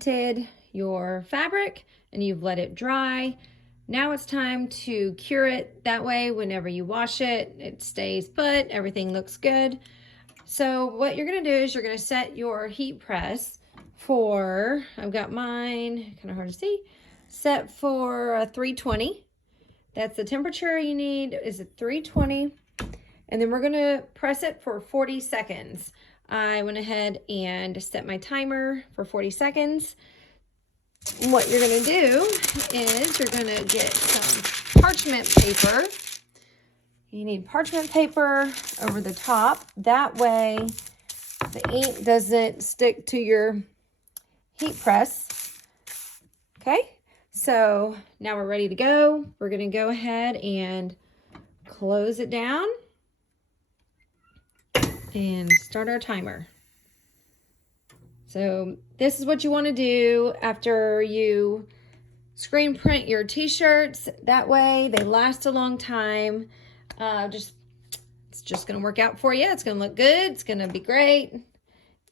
printed your fabric and you've let it dry. Now it's time to cure it. That way, whenever you wash it, it stays put, everything looks good. So what you're gonna do is you're gonna set your heat press for, I've got mine, kind of hard to see, set for 320. That's the temperature you need, is at 320. And then we're gonna press it for 40 seconds. I went ahead and set my timer for 40 seconds. What you're gonna do is you're gonna get some parchment paper. You need parchment paper over the top. That way the ink doesn't stick to your heat press. Okay, so now we're ready to go. We're gonna go ahead and close it down and start our timer. So this is what you want to do after you screen print your t-shirts. That way they last a long time. It's just going to work out for you. It's going to look good. It's going to be great.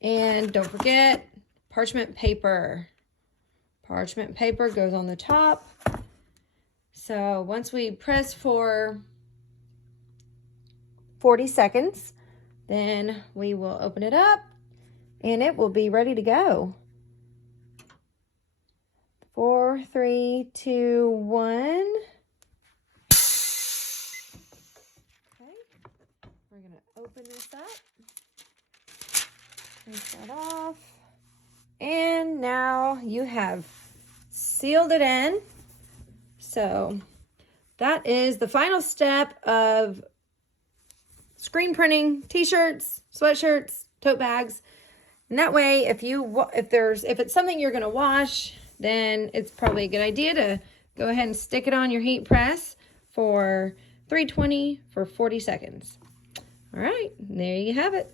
And don't forget parchment paper. Parchment paper goes on the top. So once we press for 40 seconds, then we will open it up and it will be ready to go. 4, 3, 2, 1. Okay, we're gonna open this up. Take that off. And now you have sealed it in. So that is the final step of screen printing t-shirts, sweatshirts, tote bags. And that way, if it's something you're going to wash, then it's probably a good idea to go ahead and stick it on your heat press for 320 for 40 seconds. All right, there you have it.